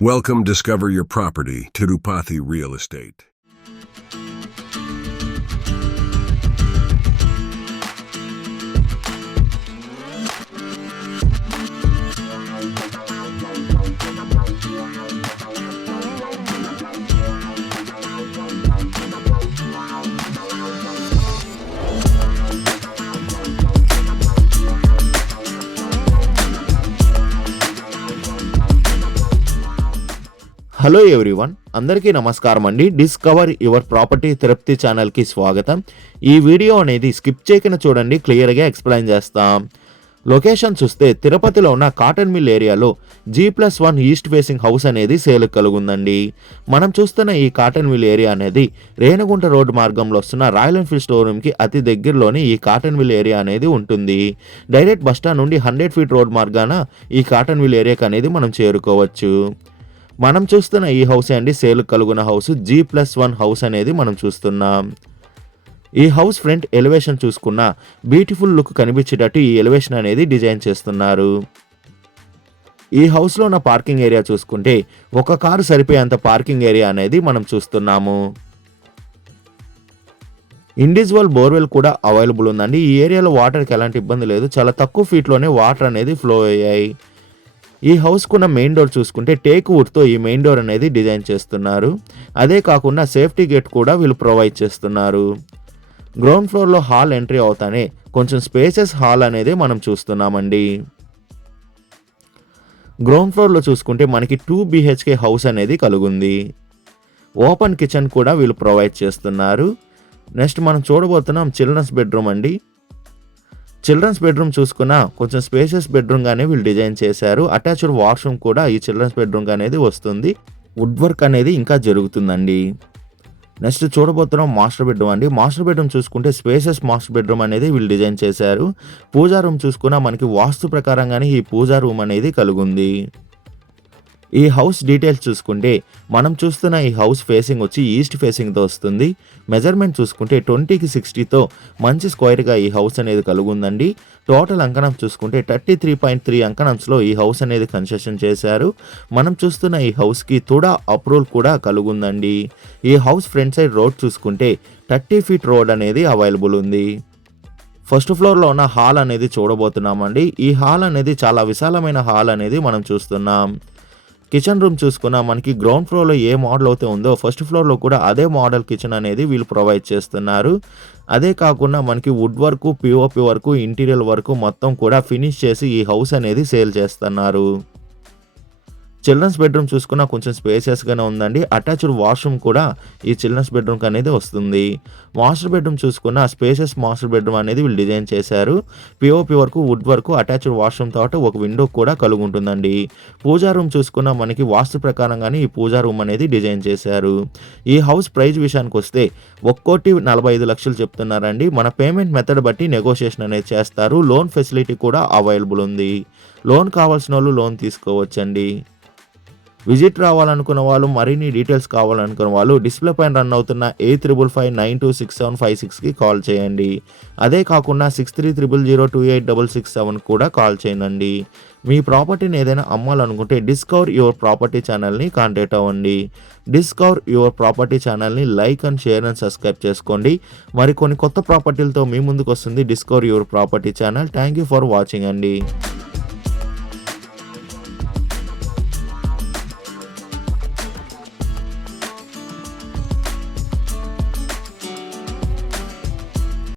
Welcome, discover your property, Tirupati Real Estate. Hello everyone, అందరికీ నమస్కారం అండి. డిస్కవర్ యువర్ ప్రాపర్టీ తిరుపతి ఛానల్కి స్వాగతం. ఈ వీడియో అనేది స్కిప్ చేయకుండా చూడండి, క్లియర్గా ఎక్స్ప్లెయిన్ చేస్తాం. లొకేషన్ చూస్తే తిరుపతిలో ఉన్న కాటన్ మిల్ ఏరియాలో G+1 ఈస్ట్ ఫేసింగ్ హౌస్ అనేది సేల్ కలుగుందండి. మనం చూస్తున్న ఈ కాటన్ మిల్ ఏరియా అనేది రేణిగుంట రోడ్డు మార్గంలో వస్తున్న రాయల్ ఎన్ఫీల్డ్ స్టోర్ రూమ్కి అతి దగ్గరలోనే ఈ కాటన్ మిల్ ఏరియా అనేది ఉంటుంది. డైరెక్ట్ బస్టాండ్ నుండి 100 ఫీట్ రోడ్ మార్గాన ఈ కాటన్ మిల్ ఏరియాకి అనేది మనం చేరుకోవచ్చు. మనం చూస్తున్న ఈ హౌస్ అండి సేల్ కలుగున హౌస్ G+1 హౌస్ అనేది మనం చూస్తున్నాం. ఈ హౌస్ ఫ్రంట్ ఎలివేషన్ చూసుకున్న బ్యూటిఫుల్ లుక్ కనిపించేటట్టు ఈ ఎలివేషన్ అనేది డిజైన్ చేస్తున్నారు. ఈ హౌస్లో ఉన్న పార్కింగ్ ఏరియా చూసుకుంటే ఒక కారు సరిపోయేంత పార్కింగ్ ఏరియా అనేది మనం చూస్తున్నాము. ఇండివిజువల్ బోర్వెల్ కూడా అవైలబుల్ ఉందండి. ఈ ఏరియాలో వాటర్కి ఎలాంటి ఇబ్బంది లేదు, చాలా తక్కువ ఫీట్లోనే వాటర్ అనేది ఫ్లో అయ్యాయి. ఈ హౌస్కున్న మెయిన్ డోర్ చూసుకుంటే టేక్ వుడ్తో ఈ మెయిన్ డోర్ అనేది డిజైన్ చేస్తున్నారు. అదే కాకుండా సేఫ్టీ గేట్ కూడా వీళ్ళు ప్రొవైడ్ చేస్తున్నారు. గ్రౌండ్ ఫ్లోర్లో హాల్ ఎంట్రీ అవుతానే కొంచెం స్పేసెస్ హాల్ అనేది మనం చూస్తున్నామండి. గ్రౌండ్ ఫ్లోర్లో చూసుకుంటే మనకి 2 BHK హౌస్ అనేది కలుగుంది. ఓపెన్ కిచెన్ కూడా వీళ్ళు ప్రొవైడ్ చేస్తున్నారు. నెక్స్ట్ మనం చూడబోతున్నాం చిల్డ్రన్స్ బెడ్రూమ్ అండి. చిల్డ్రన్స్ బెడ్రూమ్ చూసుకున్న కొంచెం స్పేషియస్ బెడ్రూమ్గానే వీళ్ళు డిజైన్ చేశారు. అటాచ్డ్ వాష్రూమ్ కూడా ఈ చిల్డ్రన్స్ బెడ్రూమ్ అనేది వస్తుంది. వుడ్ వర్క్ అనేది ఇంకా జరుగుతుందండి. నెక్స్ట్ చూడబోతున్నాం మాస్టర్ బెడ్రూమ్ అండి. మాస్టర్ బెడ్రూమ్ చూసుకుంటే స్పేషియస్ మాస్టర్ బెడ్రూమ్ అనేది వీళ్ళు డిజైన్ చేశారు. పూజా రూమ్ చూసుకున్న మనకి వాస్తు ప్రకారంగానే ఈ పూజా రూమ్ అనేది కలుగుంది. ఈ హౌస్ డీటెయిల్స్ చూసుకుంటే మనం చూస్తున్న ఈ హౌస్ ఫేసింగ్ వచ్చి ఈస్ట్ ఫేసింగ్తో వస్తుంది. మెజర్మెంట్ చూసుకుంటే 20కి 60తో మంచి స్క్వేర్గా ఈ హౌస్ అనేది కలుగుందండి. టోటల్ అంకణం చూసుకుంటే 33.3 అంకణంస్లో ఈ హౌస్ అనేది కన్స్ట్రక్షన్ చేశారు. మనం చూస్తున్న ఈ హౌస్కి తుడా అప్రూవల్ కూడా కలుగుందండి. ఈ హౌస్ ఫ్రంట్ సైడ్ రోడ్ చూసుకుంటే 30 ఫీట్ రోడ్ అనేది అవైలబుల్ ఉంది. ఫస్ట్ ఫ్లోర్లో ఉన్న హాల్ అనేది చూడబోతున్నామండి. ఈ హాల్ అనేది చాలా విశాలమైన హాల్ అనేది మనం చూస్తున్నాం. కిచెన్ రూమ్ చూసుకున్నా మనకి గ్రౌండ్ ఫ్లోర్లో ఏ మోడల్ అయితే ఉందో ఫస్ట్ ఫ్లోర్లో కూడా అదే మోడల్ కిచెన్ అనేది వీళ్ళు ప్రొవైడ్ చేస్తున్నారు. అదే కాకుండా మనకి wood work, POP work, interior work మొత్తం కూడా ఫినిష్ చేసి ఈ హౌస్ అనేది సేల్ చేస్తున్నారు. చిల్డ్రన్స్ బెడ్రూమ్ చూసుకున్న కొంచెం స్పేసియస్గానే ఉందండి. అటాచ్డ్ వాష్రూమ్ కూడా ఈ చిల్డ్రన్స్ బెడ్రూమ్కి అనేది వస్తుంది. మాస్టర్ బెడ్రూమ్ చూసుకున్న స్పేషియస్ మాస్టర్ బెడ్రూమ్ అనేది వీళ్ళు డిజైన్ చేశారు. పిఓపి వరకు, వుడ్ వరకు, అటాచ్డ్ వాష్రూమ్ తోట ఒక విండో కూడా కలిగి ఉంటుందండి. పూజా రూమ్ చూసుకున్న మనకి వాస్తు ప్రకారంగానే ఈ పూజా రూమ్ అనేది డిజైన్ చేశారు. ఈ హౌస్ ప్రైస్ విషయానికి వస్తే 1,45 లక్షలు చెప్తున్నారండి. మన పేమెంట్ మెథడ్ బట్టి నెగోషియేషన్ అనేది చేస్తారు. లోన్ ఫెసిలిటీ కూడా అవైలబుల్ ఉంది. లోన్ కావాల్సిన వాళ్ళు లోన్ తీసుకోవచ్చండి. విజిట్ రావాలనుకున్న వాళ్ళు, మరిన్ని డీటెయిల్స్ కావాలనుకున్న వాళ్ళు డిస్ప్లే పైన రన్ అవుతున్న 8555926756కి కాల్ చేయండి. అదే కాకుండా 6300028667 కూడా కాల్ చేయండి. మీ ప్రాపర్టీని ఏదైనా అమ్మాలనుకుంటే డిస్కవర్ యువర్ ప్రాపర్టీ ఛానల్ని కాంటాక్ట్ అవ్వండి. డిస్కవర్ యువర్ ప్రాపర్టీ ఛానల్ని like and share and subscribe చేసుకోండి. మరి కొన్ని కొత్త ప్రాపర్టీలతో మీ ముందుకు వస్తుంది discover your property channel. Thank you for watching అండి.